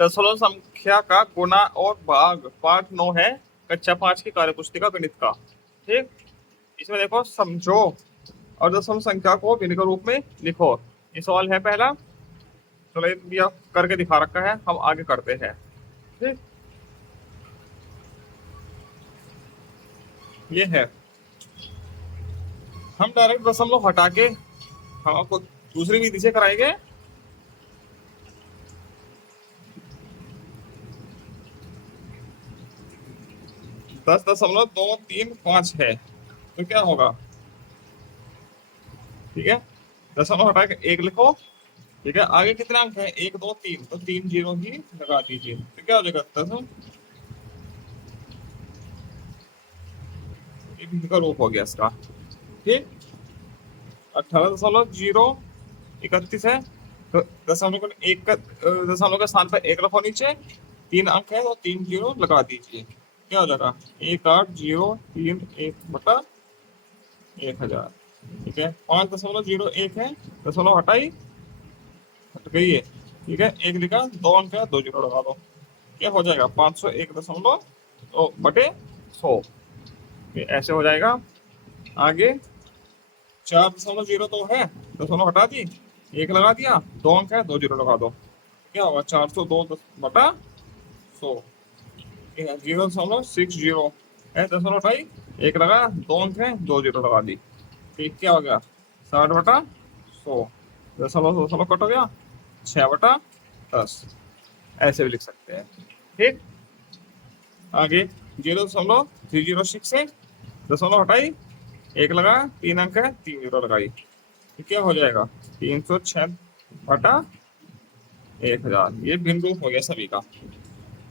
दशमलव संख्या का गुणा और भाग पाठ 9 है कक्षा 5 की कार्यपुस्तिका गणित का। ठीक, इसमें देखो समझो और दशमलव संख्या को भिन्न के रूप में लिखो। ये सवाल है पहला। चलो ये दिया करके दिखा रखा है, हम आगे करते हैं। ठीक, ये है, हम डायरेक्ट दशमलव हटा के हम आपको दूसरी विधि से कराएंगे। दस दशमलव दो तीन पांच है तो क्या होगा? ठीक है, दशमलव हटा के एक लिखो। ठीक है, आगे कितने अंक है? एक दो तीन, तो तीन जीरो ही लगा दीजिए। तो क्या हो जाएगा? ये भी का रूप हो गया इसका। ठीक, 18.031 है तो दशमलव को एक का दशमलव के स्थान पर एक रखो, नीचे तीन अंक है तो तीन जीरो लगा दीजिए। क्या हो जाएगा? 1803/1000। ठीक है, 5.01 है, दशमलव हटाई, हट गई है। ठीक है, एक लिखा, दो अंक है, दो जीरो लगा दो। क्या हो जाएगा? 501.2/100। ऐसे हो जाएगा। आगे 4.0 तो है, दशमलव हटा दी, एक लगा दिया, दो अंक है, दो जीरो लगा दो। क्या होगा? 402/100। 0.60 है, दशमलव हटाई, एक लगा, दो अंक है, दो जीरो लगा दी। ठीक, क्या हो गया? 60/100। दशमलव दशमलव कट हो गया, 6/10। ऐसे भी लिख सकते हैं। ठीक, आगे 0.306 है, दशमलव हटाई, एक लगा, तीन अंक है, तीन जीरो लगाई। तो क्या हो जाएगा? 306/1000। ये भिन्न रूप हो गया सभी का।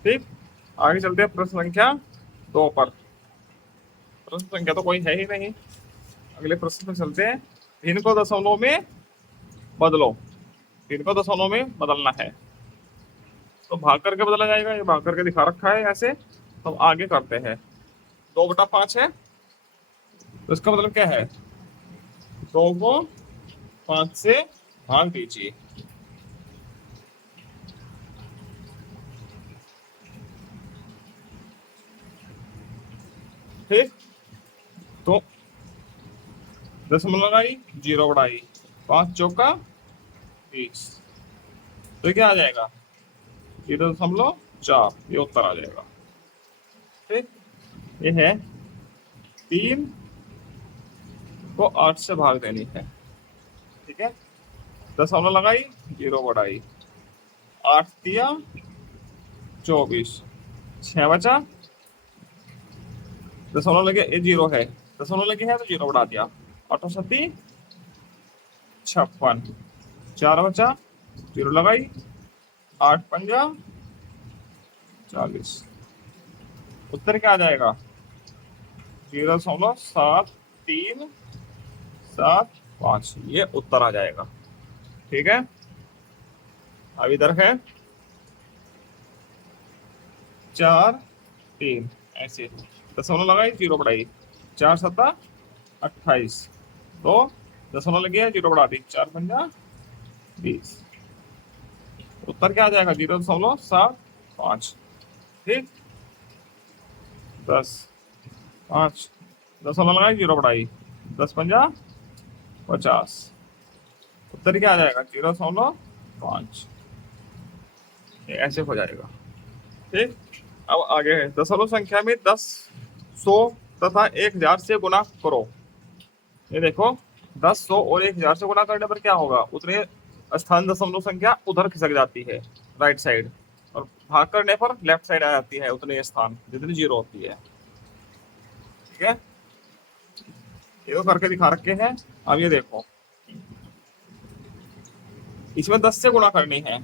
ठीक, आगे चलते हैं प्रश्न संख्या 2 पर। प्रश्न संख्या तो कोई है ही नहीं, अगले प्रश्न में चलते हैं। भिन्न को दशमलव में बदलो। भिन्न को दशमलव में बदलना है तो भाग करके बदला जाएगा। ये भाग करके दिखा रखा है ऐसे, तो हम आगे करते हैं। 2/5 है तो इसका मतलब क्या है? 2 को 5 से भाग दीजिए। ठीक, तो दशमलव लगाई, जीरो बढ़ाई, 5 चौका 20, तो क्या आ जाएगा? 0.4। ये उत्तर आ जाएगा। ठीक, ये है 3 को 8 से भाग देनी है। ठीक है, दशमलव लगाई, जीरो बढ़ाई, 8 दिया 24, 6 बचा, दशमलव लगे, ये जीरो है, दशमलव लगे है तो जीरो बढ़ा दिया, 8 56, 4 बचा, जीरो लगाई, 8×5 = 40। उत्तर क्या आ जाएगा? 0.7375। ये उत्तर आ जाएगा। ठीक है, अब इधर है 4 3, ऐसे दशमलव लगाई, जीरो बढ़ाई, 4×7 = 28, तो दशमलव लगी है, जीरो बढ़ा दी, 4×5 = 20। उत्तर क्या आ जाएगा? 0.75। ठीक, 10 5, दशमलव लगाई, जीरो बढ़ाई, 10×5 = 50। उत्तर क्या आ जाएगा? 0.5। ऐसे हो जाएगा। ठीक, अब आगे है दशमलव संख्या में 10, 100 तथा 1000 से गुणा करो। ये देखो, 10, 100 और 1000 से गुणा करने पर क्या होगा? उतने स्थान दशमलव संख्या उधर खिसक जाती है, राइट साइड, और भाग करने पर लेफ्ट साइड आ जाती है उतने स्थान जितनी जीरो होती है। ठीक है, ये तो करके दिखा रखे हैं। अब ये देखो, इसमें 10 से गुणा करनी है,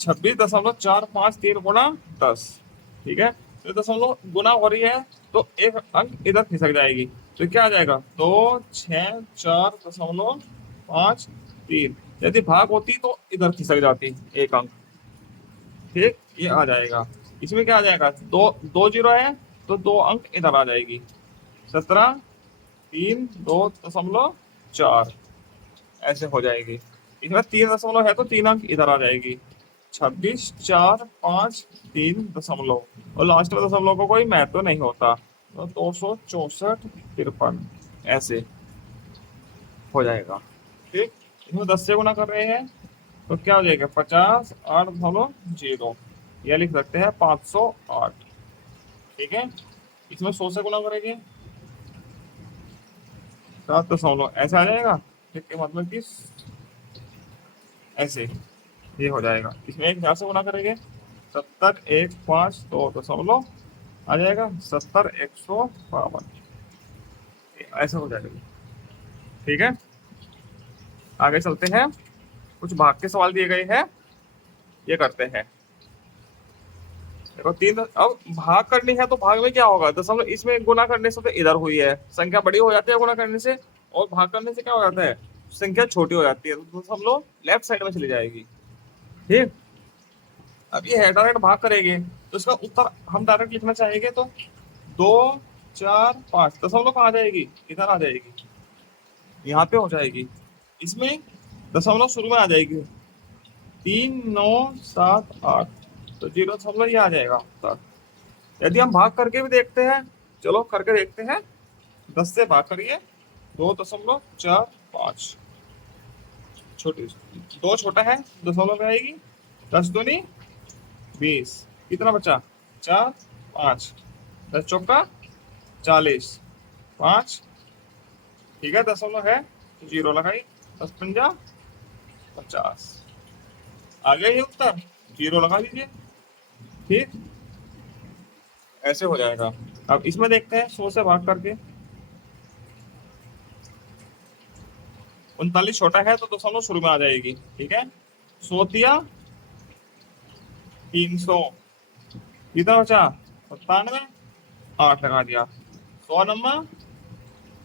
26.453 × 10। ठीक है, तो दशमलव गुना हो रही है तो एक अंक इधर खिसक जाएगी, तो क्या आ जाएगा? 264.53। यदि भाग होती तो इधर खिसक जाती एक अंक। ठीक, ये आ जाएगा। इसमें क्या आ जाएगा? दो दो जीरो है तो दो अंक इधर आ जाएगी, 17 3 2.4। ऐसे हो जाएगी। इसमें 3 दशमलव है तो तीन अंक इधर आ जाएगी, 26, 4, 5, 3 दशमलव, और लास्ट में दशमलव को कोई महत्व तो नहीं होता, तो 264, 53 ऐसे हो जाएगा। ठीक, इसमें 10 से गुना कर रहे हैं तो क्या हो जाएगा, 50, 8.0, यह लिख सकते हैं 508। ठीक है, इसमें 100 से गुना करेंगे 7 दशमलव ऐसे आ जाएगा। ठीक है, मतलब कि ऐसे ये हो जाएगा। इसमें 1,000 से गुना करेंगे 70, 1, 5, 2 दशमलव आ जाएगा 70, 152 ऐसे हो जाएगा। ठीक है, आगे चलते हैं, कुछ भाग के सवाल दिए गए हैं, ये करते हैं। देखो अब भाग करनी है तो भाग में क्या होगा, दशमलव इसमें गुना करने से तो इधर हुई है, संख्या बड़ी हो जाती है गुना करने से, और भाग करने से क्या हो जाता है, संख्या छोटी हो जाती है, तो दशमलव लेफ्ट साइड में चली जाएगी। ठीक, अब ये है डायरेक्ट भाग करेंगे तो इसका उत्तर हम डायरेक्ट लिखना चाहेंगे तो 2, 4, 5 दशमलव कहाँ आ जाएगी, इधर आ जाएगी, यहाँ पे हो जाएगी। इसमें दशमलव शुरू में आ जाएगी 3, 9, 7, 8, तो 0 दशमलव ये आ जाएगा उत्तर। यदि हम भाग करके भी देखते हैं, चलो करके देखते हैं, 10 से भाग करिए 2.45, छोटी 2 छोटा है, दशमलव में आएगी, 10 दूनी 20, कितना बचा 4, 5, 10 चौका 40, 5, ठीक है दशमलव है तो 0 लगाई, 10 पंजा 50, आ गया ये उत्तर, 0 लगा दीजिए। ठीक, ऐसे हो जाएगा। अब इसमें देखते हैं 100 से भाग करके, 39 छोटा है तो दशमलव शुरू में आ जाएगी। ठीक है, 100 दिया 300, कितना बचा 97, 8 लगा दिया, 100 नंबर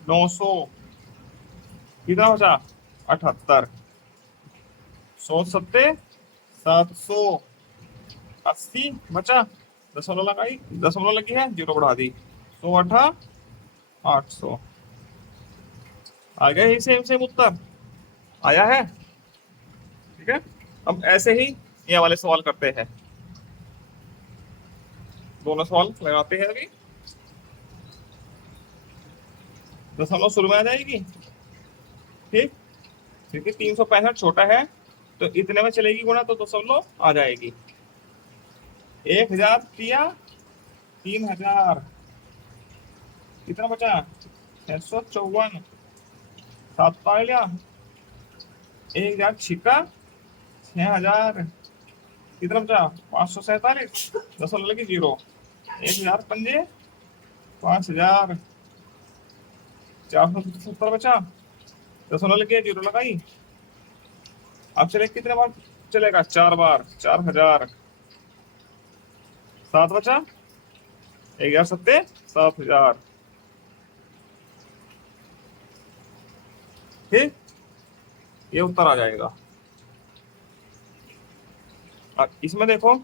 900, कितना बचा 78, 100 सत्ते 780 बचा, दशमलव लगाई, दशमलव लगी है 0 बढ़ा दी, 100 8 800 आ गया ही, सेम सेम उत्तर आया है। ठीक है, अब ऐसे ही ये वाले सवाल करते हैं, दोनों सवाल लगाते हैं अभी, दशमलव शुरू में आ जाएगी। ठीक, क्योंकि 365 छोटा है तो इतने में चलेगी गुणा तो दशमलव आ जाएगी। 1000 दिया 3000, कितना बचा 654, 7 पा लिया, 1000 छिका 6000, कितना बचा 547, दशमलव लगी 0, 1000 पंजे 5000, 470 बचा, दशमलव लगी 0 लगाई। अब चले कितने बार चलेगा, 4 बार, 4000, 7 बचा, 1000 सत्ते 7000। ठीक, ये उत्तर आ जाएगा। अब इसमें देखो,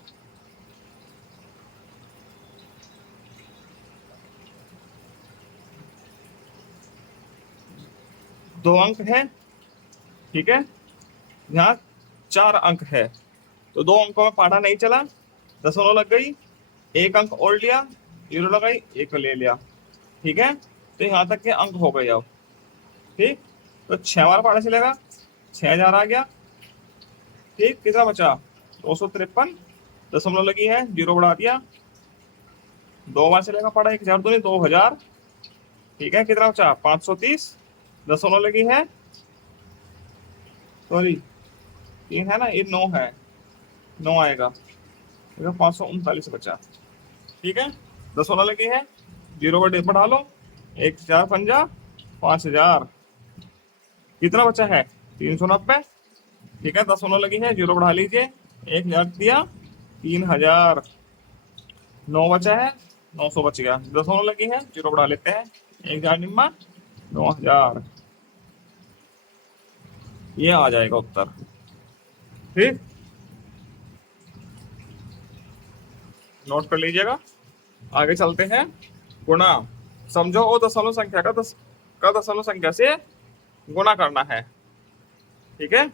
दो अंक है, ठीक है, यहाँ 4 अंक है, तो 2 अंकों में पढ़ा नहीं चला, दशमलव लग गई, 1 अंक और लिया, 0 लगाई, 1 ले लिया। ठीक है, तो यहाँ तक के अंक हो गए। अब ठीक, तो 6 बार पढ़ा चलेगा, 6000 आ गया। ठीक, कितना बचा 253, दशमलव लगी है 0 बढ़ा दिया, 2 बार चलेगा पढ़ा, 1000 तो नहीं 2000। ठीक है, कितना बचा 530, दशमलव लगी है, सॉरी 3 है ना, ये 9 है, 9 आएगा, 539 बचा। ठीक है, दशमलव लगी है, 0 बढ़ा लो, 1000 पंजा 5000, कितना बचा है 390। ठीक है, दशमलव लगी है, 0 बढ़ा लीजिए, 1000 दिया 3000, 9 बचा है, 900 बच गया, दशमलव लगी है 0 बढ़ा लेते हैं, 1000 निम्मा 9000, ये आ जाएगा उत्तर। ठीक, नोट कर लीजिएगा। आगे चलते हैं, गुणा, समझो वो दशमलव संख्या का दशमलव संख्या से गुणा करना है। ठीक है,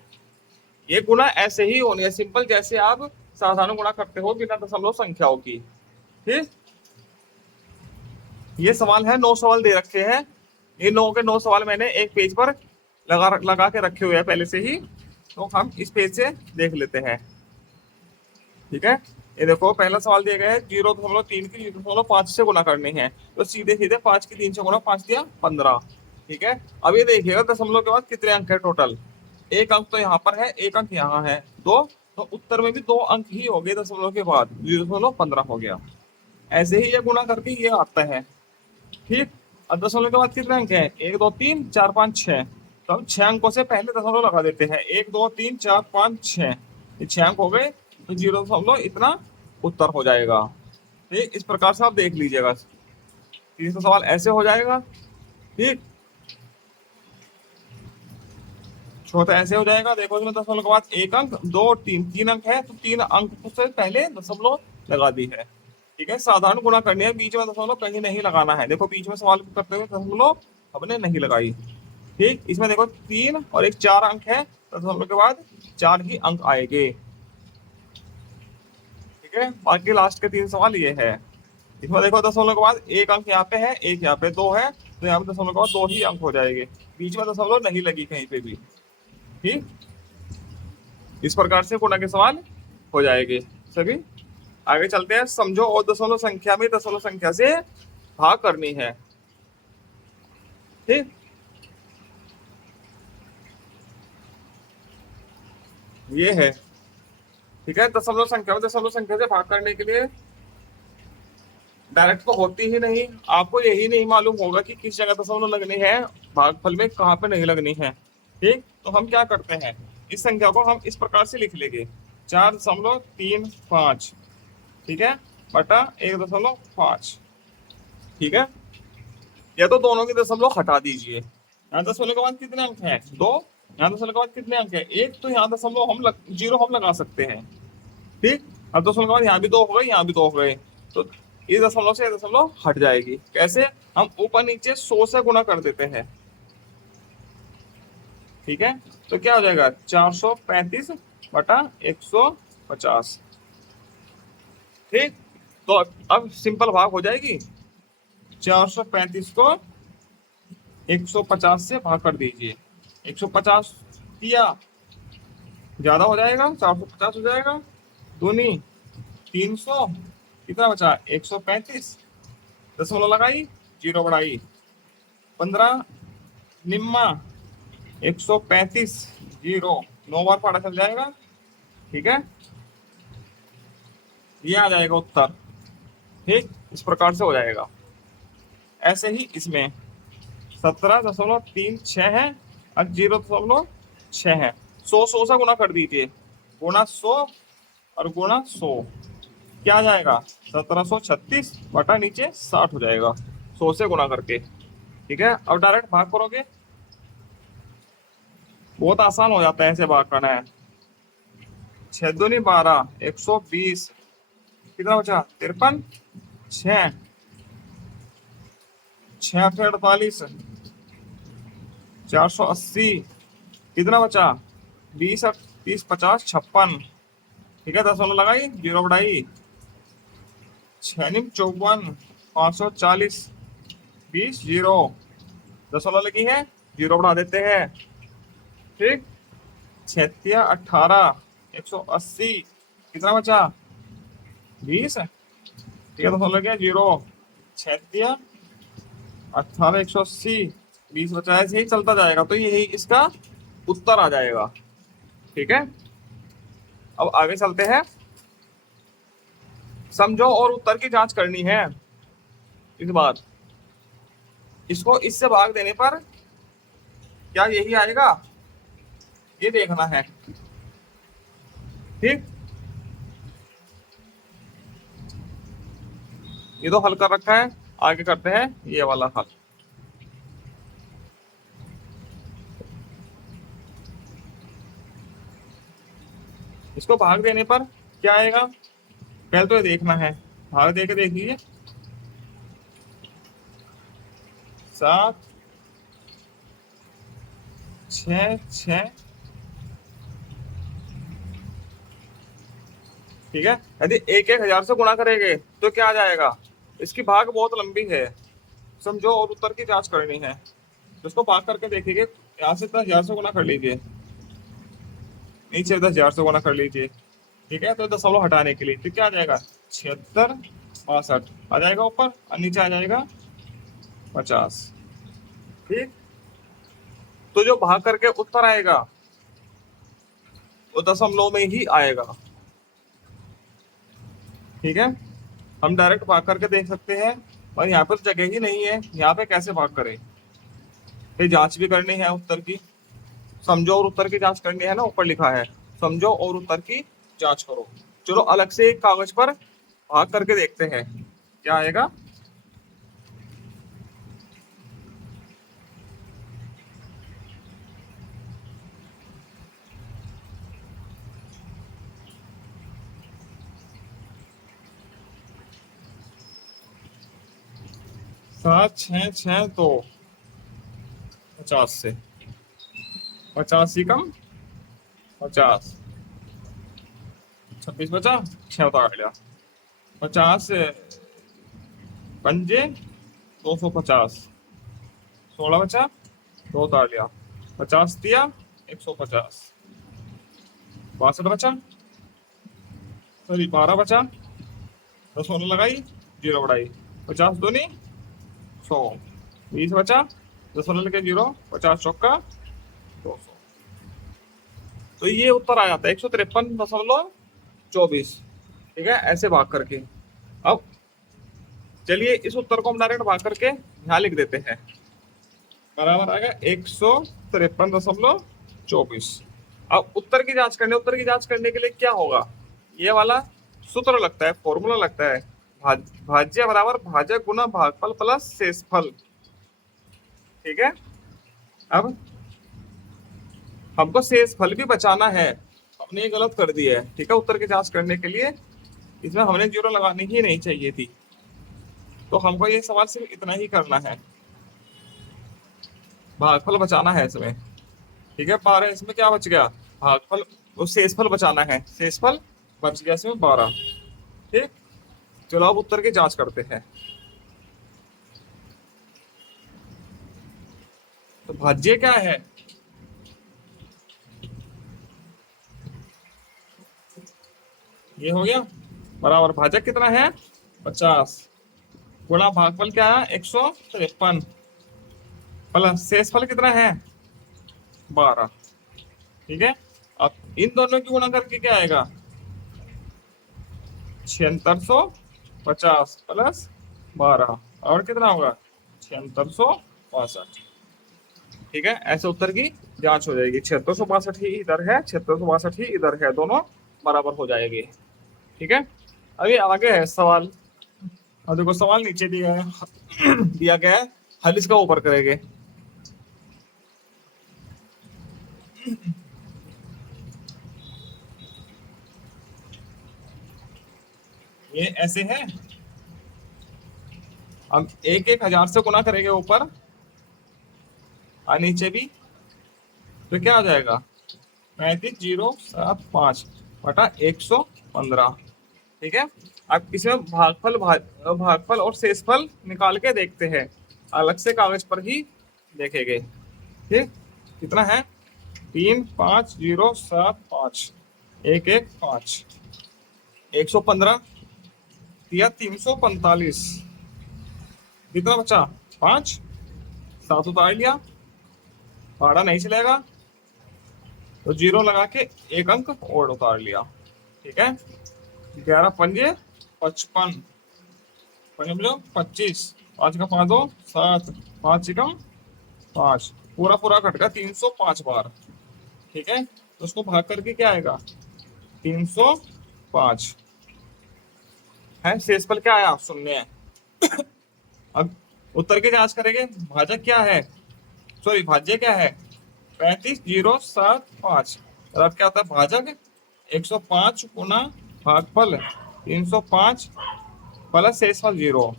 ये गुणा ऐसे ही होनी है, सिंपल, जैसे आप साधारण गुणा करते हो बिना दशमलव संख्याओं की। ठीक, ये सवाल है, 9 सवाल दे रखे हैं। ये 9 के 9 सवाल मैंने एक पेज पर लगा के रखे हुए हैं पहले से ही, तो हम इस पेज से देख लेते हैं। ठीक है, ये देखो पहला सवाल दिया गया है 0.3 की 0.5 से गुना करनी है, तो सीधे सीधे 5 की 3 से गुना, 5 दिया 15। ठीक है, अब ये देखिएगा दशमलव के बाद कितने अंक है टोटल। एक अंक तो यहाँ पर है, एक अंक यहाँ है, दो, तो उत्तर में भी 2 अंक ही हो गए दशमलव के बाद, 0.15 हो गया। ऐसे ही ये गुणा करके ये आता है। ठीक, अब दशमलव के बाद कितने अंक है, 1 2 3 4 5 6, तो हम 6 अंकों से पहले दशमलव लगा देते हैं, 1 2 3 4 5 6, ये 6 अंक हो गए, तो 0 दशमलव इतना उत्तर हो जाएगा। ठीक, इस प्रकार से आप देख लीजिएगा, तीसरा सवाल ऐसे हो जाएगा। ठीक, चौथा ऐसे हो जाएगा, देखो इसमें दशमलव के बाद एक अंक, दो, तीन, 3 अंक है, तो 3 अंक से पहले दशमलव लगा दी है। ठीक है, साधारण गुणा करनी है, बीच में दशमलव कहीं नहीं लगाना है। देखो बीच में सवाल करते हुए दशमलव हमने नहीं लगाई। ठीक, इसमें देखो 3 और एक 4 अंक है, तो दशमलव के बाद 4 ही अंक आएंगे। ठीक है, बाकी लास्ट के 3 सवाल ये है। इसमें देखो दशमलव के बाद एक अंक यहाँ पे है, एक यहाँ पे, 2 है, तो यहाँ पे दशमलव के बाद 2 ही अंक हो जाएंगे, बीच में दशमलव नहीं लगी कहीं पे भी। ठीक, इस प्रकार से गुणा के सवाल हो जाएंगे सभी। आगे चलते हैं, समझो और दशमलव संख्या में दशमलव संख्या से भाग करनी है। ठीक, ये है। ठीक है, दशमलव संख्या में दशमलव संख्या से भाग करने के लिए डायरेक्ट तो होती ही नहीं, आपको यही नहीं मालूम होगा कि किस जगह दशमलव लगनी है, भागफल में कहाँ पे नहीं लगनी है। ठीक, तो हम क्या करते हैं, इस संख्या को हम इस प्रकार से लिख लेंगे, 4.35। ठीक है, बटा 1.5। ठीक है, या तो दोनों की दशमलव हटा दीजिए। यहाँ दशमलव के बाद कितने अंक हैं, 2, यहाँ दशमलव के बाद कितने अंक है, 1, तो यहाँ दशमलव जीरो हम लगा सकते हैं। ठीक, अब दशमलव के बाद यहाँ भी 2 हो गए, यहाँ भी 2 हो गए, तो इस दशमलव से ये दशमलव हट जाएगी। कैसे, हम ऊपर नीचे 100 से गुणा कर देते हैं। ठीक है, तो क्या हो जाएगा, 435 बटा 150। ठीक, तो अब सिंपल भाग हो जाएगी, 435 को 150 से भाग कर दीजिए, 150 दिया, ज्यादा हो जाएगा, 450 हो जाएगा, दूनी 300, कितना बचा, 135, दशमलव लगाई, जीरो बढ़ाई, 15, निम्मा 135, जीरो, 9 बार पढ़ा चल जाएगा। ठीक है, ये आ जाएगा उत्तर। ठीक, इस प्रकार से हो जाएगा। ऐसे ही इसमें 17.36 है और 0.6 है, 100 से गुणा कर दीजिए, गुणा 100 और गुणा 100, क्या आ जाएगा, 1736 बटा नीचे 60 हो जाएगा, 100 से गुणा करके। ठीक है, अब डायरेक्ट भाग करोगे, बहुत आसान हो जाता है, ऐसे भाग करना है, 6 दूनी 12, 120, कितना बचा, 53, 6, 6 48, 480, कितना बचा, 20, 30, 50, 56। ठीक है, दशमलव लगाई, जीरो बढ़ाई, 6 54, 540, 20, जीरो, दशमलव लगी है, जीरो बढ़ा देते हैं। ठीक, 6 18, 180, कितना बचा, 20। ठीक है, दशमलव लग गया, जीरो, 6 18, 180, 20 बचा, ऐसे ही चलता जाएगा, तो यही इसका उत्तर आ जाएगा। ठीक है, अब आगे चलते हैं, समझो और उत्तर की जांच करनी है। इस बार इसको इससे भाग देने पर क्या यही आएगा, ये देखना है। ठीक, ये तो हल कर रखा है, आगे करते हैं ये वाला हल। इसको भाग देने पर क्या आएगा, पहले तो ये देखना है, भाग दे के देख लीजिए, 7, 6, 6, ठीक है। यदि 1000 से गुणा करेंगे तो क्या आ जाएगा, इसकी भाग बहुत लंबी है, समझो, और उत्तर की जांच करनी है। तो इसको भाग करके देखिए, यहाँ से 10,000 से गुणा कर लीजिए, नीचे 10,000 से गुणा कर लीजिए, ठीक है। तो दशमलव हटाने के लिए तो क्या आ जाएगा, 76 62 आ जाएगा ऊपर, और नीचे आ जाएगा 50। ठीक। तो जो भाग करके उत्तर आएगा वो दशमलव में ही आएगा। ठीक है। हम डायरेक्ट भाग करके देख सकते हैं, और यहाँ पर जगह ही नहीं है, यहाँ पे कैसे भाग करें, ये जांच भी करनी है उत्तर की। समझो और उत्तर की जांच करनी है ना, ऊपर लिखा है समझो और उत्तर की जांच करो। चलो अलग से एक कागज पर भाग करके देखते हैं क्या आएगा। 7 6 6 तो 50 से 85 कम 50, 26 बचा, 6 उतार लिया, 50 पंजे 250, 16 बचा, 2 उतार लिया, 50 दिया 150, 62 बचा, सॉरी 12 बचा, 10 16 लगाई, 0 बढ़ाई, 50 दूनी 100, 20 बचा, 10 16 लगे 0, 50 चौका 200। तो ये उत्तर आ जाता है 153.24। ठीक है, ऐसे भाग करके। अब चलिए इस उत्तर को हम डायरेक्ट भाग करके यहाँ लिख देते हैं, बराबर आएगा 153.24। अब उत्तर की जांच करने, उत्तर की जांच करने के लिए क्या होगा, ये वाला सूत्र लगता है, फॉर्मूला लगता है, भाज्य बराबर भाजक गुना भागफल प्लस शेषफल। ठीक है। अब हमको शेषफल भी बचाना है, हमने ये गलत कर दिया है। ठीक है, उत्तर की जांच करने के लिए इसमें हमने 0 लगानी ही नहीं चाहिए थी, तो हमको ये सवाल सिर्फ इतना ही करना है, भागफल बचाना है इसमें। ठीक है, 12 इसमें क्या बच गया, भागफल, वो शेषफल बचाना है, शेषफल बच गया इसमें 12। ठीक। चलो अब उत्तर की जांच करते हैं। तो भाज्य क्या है, ये हो गया, बराबर भाजक कितना है 50, गुणा भागफल क्या है 153, प्लस शेषफल कितना है 12। ठीक है। अब इन दोनों की गुणा करके क्या आएगा, 7650 प्लस 12, और कितना होगा 7662। ठीक है, ऐसे उत्तर की जांच हो जाएगी, 7662 ही इधर है, 7662 ही इधर है, दोनों बराबर हो जाएगी। ठीक है। अभी आगे है सवाल, और देखो सवाल नीचे दिया है दिया गया है, हल इसका ऊपर करेंगे। ये ऐसे है, हम 1000 से गुना करेंगे ऊपर और नीचे भी, तो क्या आ जाएगा 35,075 बटा 115। ठीक है। अब इसमें भागफल और शेषफल निकाल के देखते हैं, अलग से कागज पर ही देखेंगे। ठीक। कितना है 35,075, 115, 115 या 345, कितना बचा 5, 7 उतार लिया, भाड़ा नहीं चलेगा तो 0 लगा के एक अंक और उतार लिया। ठीक है। 11 पंजे 55, पंजे 25, 5 का 5 दो 7, 5 एकम 5, पूरा पूरा कट गया 305 बार। ठीक है। तो उसको भाग करके क्या आएगा 305 है, शेषफल क्या आया 0 है। अब उत्तर की जांच करेंगे, भाजक क्या है, सॉरी भाज्य क्या है 35,075, और अब क्या होता है भाजक 105 गुना भागफल 305 प्लस शेषफल 0,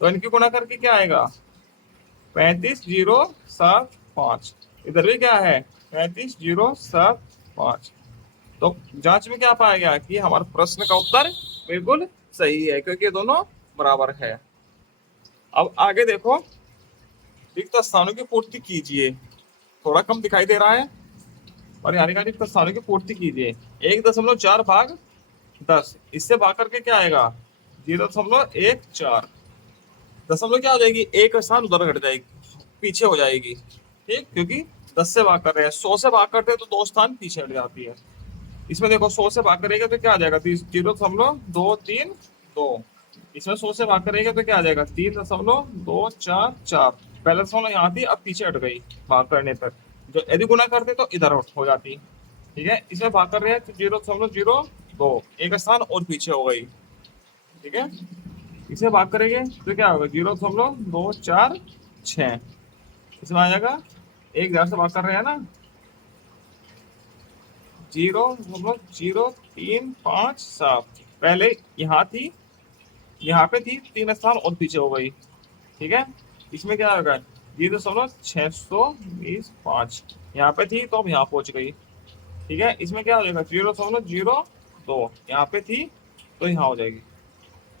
तो इनकी गुणा करके क्या आएगा 35,075, इधर भी क्या है 35,075, तो जांच में क्या पाया गया कि हमारे प्रश्न का उत्तर बिल्कुल सही है, क्योंकि ये दोनों बराबर है। अब आगे देखो, रिक्त स्थानों की पूर्ति कीजिए। थोड़ा कम दिखाई दे रहा है, और यानी कि रिक्त स्थानों की पूर्ति कीजिए। 1.4 भाग 10, इससे भाग करके क्या आएगा? 0.14। दशमलव क्या हो जाएगी? एक स्थान उधर घट जाएगी, पीछे हो जाएगी। ठीक, क्योंकि 10 से भाग कर रहे हैं, 100 से भाग करते हैं तो 2 स्थान पीछे हट जाती है। इसमें देखो 100 से भाग करेगा तो क्या आ जाएगा? 0.232। इसमें 100 से भाग करेगा तो क्या आ जाएगा? 3.244। पहले दशमलव यहाँ थी, अब पीछे हट गई भाग करने पर। जो यदि गुना करते तो इधर हो जाती। ठीक है, इसमें भाग कर रहे हैं तो 0.02, एक स्थान और पीछे हो गई। ठीक है, इसे भाग करेंगे तो क्या होगा? 0.246। इसमें आ जाएगा, 1,000 से भाग कर रहे हैं ना, 0.0357। पहले यहाँ थी, यहाँ पे थी, 3 स्थान और पीछे हो गई। ठीक है, इसमें क्या होगा? 0.625। यहाँ पे थी तो अब यहाँ पहुंच गई। ठीक है, इसमें क्या हो जाएगा? 0.02, यहाँ पे थी तो यहाँ हो जाएगी।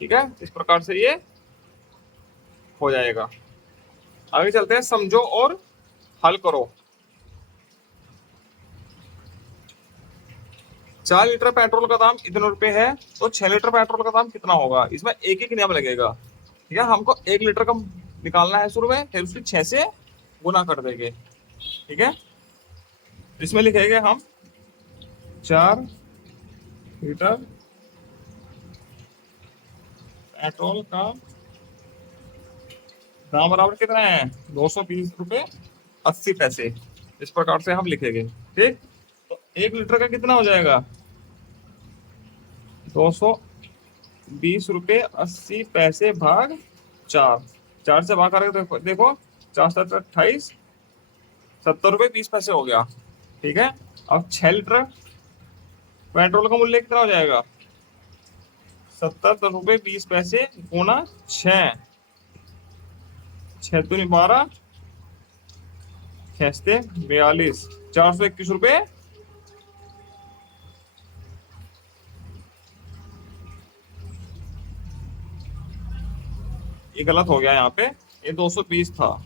ठीक है, इस प्रकार से ये हो जाएगा। आगे चलते हैं, समझो और हल करो। 4 लीटर पेट्रोल का दाम इतने रुपए है, तो 6 लीटर पेट्रोल का दाम कितना होगा? इसमें एक एक नियम लगेगा। ठीक है, हमको 1 लीटर का निकालना है शुरू में, फिर उसकी 6 से गुना कर देंगे। ठीक है, इसमें लिखेंगे हम 4 लीटर पेट्रोल का दाम बराबर कितना है? 220 रुपये 80 पैसे। इस प्रकार से हम लिखेंगे। ठीक, तो 1 लीटर का कितना हो जाएगा? 220 रुपये 80 पैसे भाग 4। 4 से भाग करके देखो, 4 7 28, 70 रुपये 20 पैसे हो गया। ठीक है, अब 6 लीटर पेट्रोल का मूल्य कितना हो जाएगा? 70 रुपये 20 पैसे गुना 6। 6 दूनी 12, 6 42, 421 रुपये। ये गलत हो गया यहाँ पे, ये 220 था।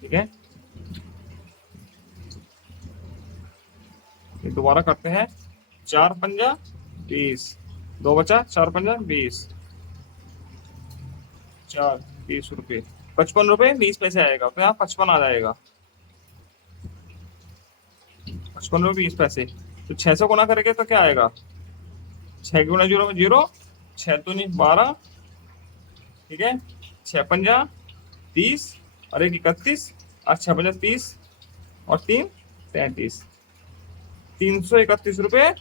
ठीक है, ये दोबारा करते हैं। 4 पंजा 20, 2 बचा, 4 पंजा 20, 4 20 रुपये 55 रुपये 20 पैसे आएगा, तो यहाँ 55 आ जाएगा। 55 रुपये 20 पैसे। तो 6 से गुना करेंगे तो क्या आएगा? 6 गुना 0 में 0, 6 दूनी 12। ठीक है, 6 पंजा 30, और 1 31, और 6 पंजा 30, और 3 33। 331 रुपये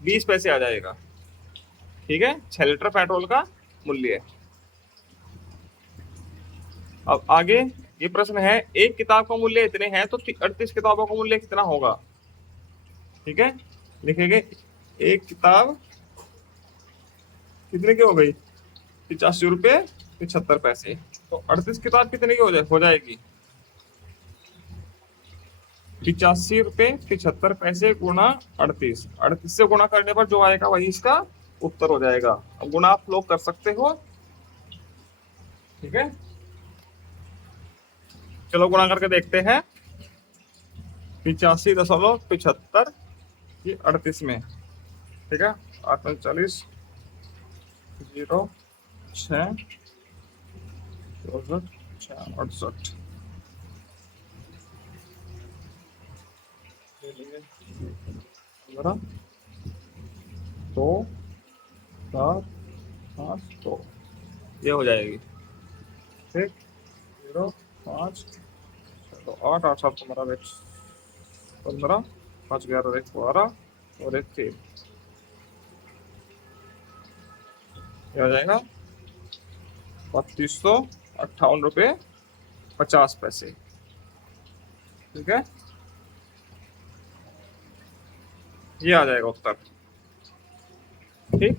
20 पैसे आ जाएगा। ठीक है, 6 लीटर पेट्रोल का मूल्य। अब आगे ये प्रश्न है, एक किताब का मूल्य इतने हैं तो 38 किताबों का मूल्य कितना होगा? ठीक है, लिखेंगे एक किताब कितने की हो गई? 85 रुपये 75 पैसे। तो 38 किताब कितने की हो जाएगी? 85 रुपये 75 पैसे गुना 38। 38 से गुणा करने पर जो आएगा वही इसका उत्तर हो जाएगा। अब गुणा आप लोग कर सकते हो। ठीक है, चलो गुणा करके देखते हैं। 85.75 ये 38 में। ठीक है, 8 39 0 6 64 68। 15 2 7 5 2 ये हो जाएगी। ठीक, 0 5 तो 8 8 7 15 15 5 11 1 12 और 1 3, ये हो जाएगा 3258 रुपये 50 पैसे। ठीक है, ये आ जाएगा उत्तर। ठीक,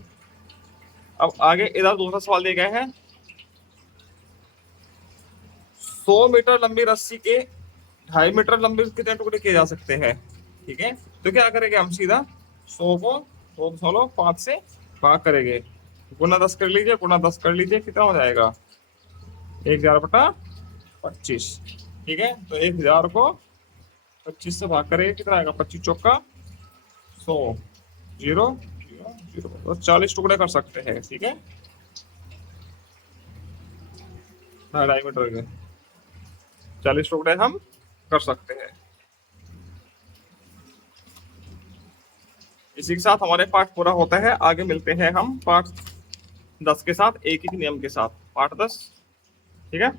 अब आगे इधर दूसरा सवाल दिए गए हैं। 100 मीटर लंबी रस्सी के 2.5 मीटर लंबे कितने टुकड़े किए जा सकते हैं, ठीक है। तो क्या करेंगे हम सीधा 100 को 5 से भाग करेंगे, गुना 10 कर लीजिए, गुना 10 कर लीजिए, कितना हो जाएगा 1000/25, ठीक है। तो 1000 को 25 से भाग करेंगे, कितना आएगा 25 चौका 100, 0 0 0, तो 40 टुकड़े कर सकते हैं, ठीक है। 2.5 मीटर के 40 टुकड़े हम कर सकते हैं। इसी के साथ हमारे पाठ पूरा होता है। आगे मिलते हैं हम पाठ 10 के साथ, एक ही नियम के साथ, पाठ 10, ठीक है।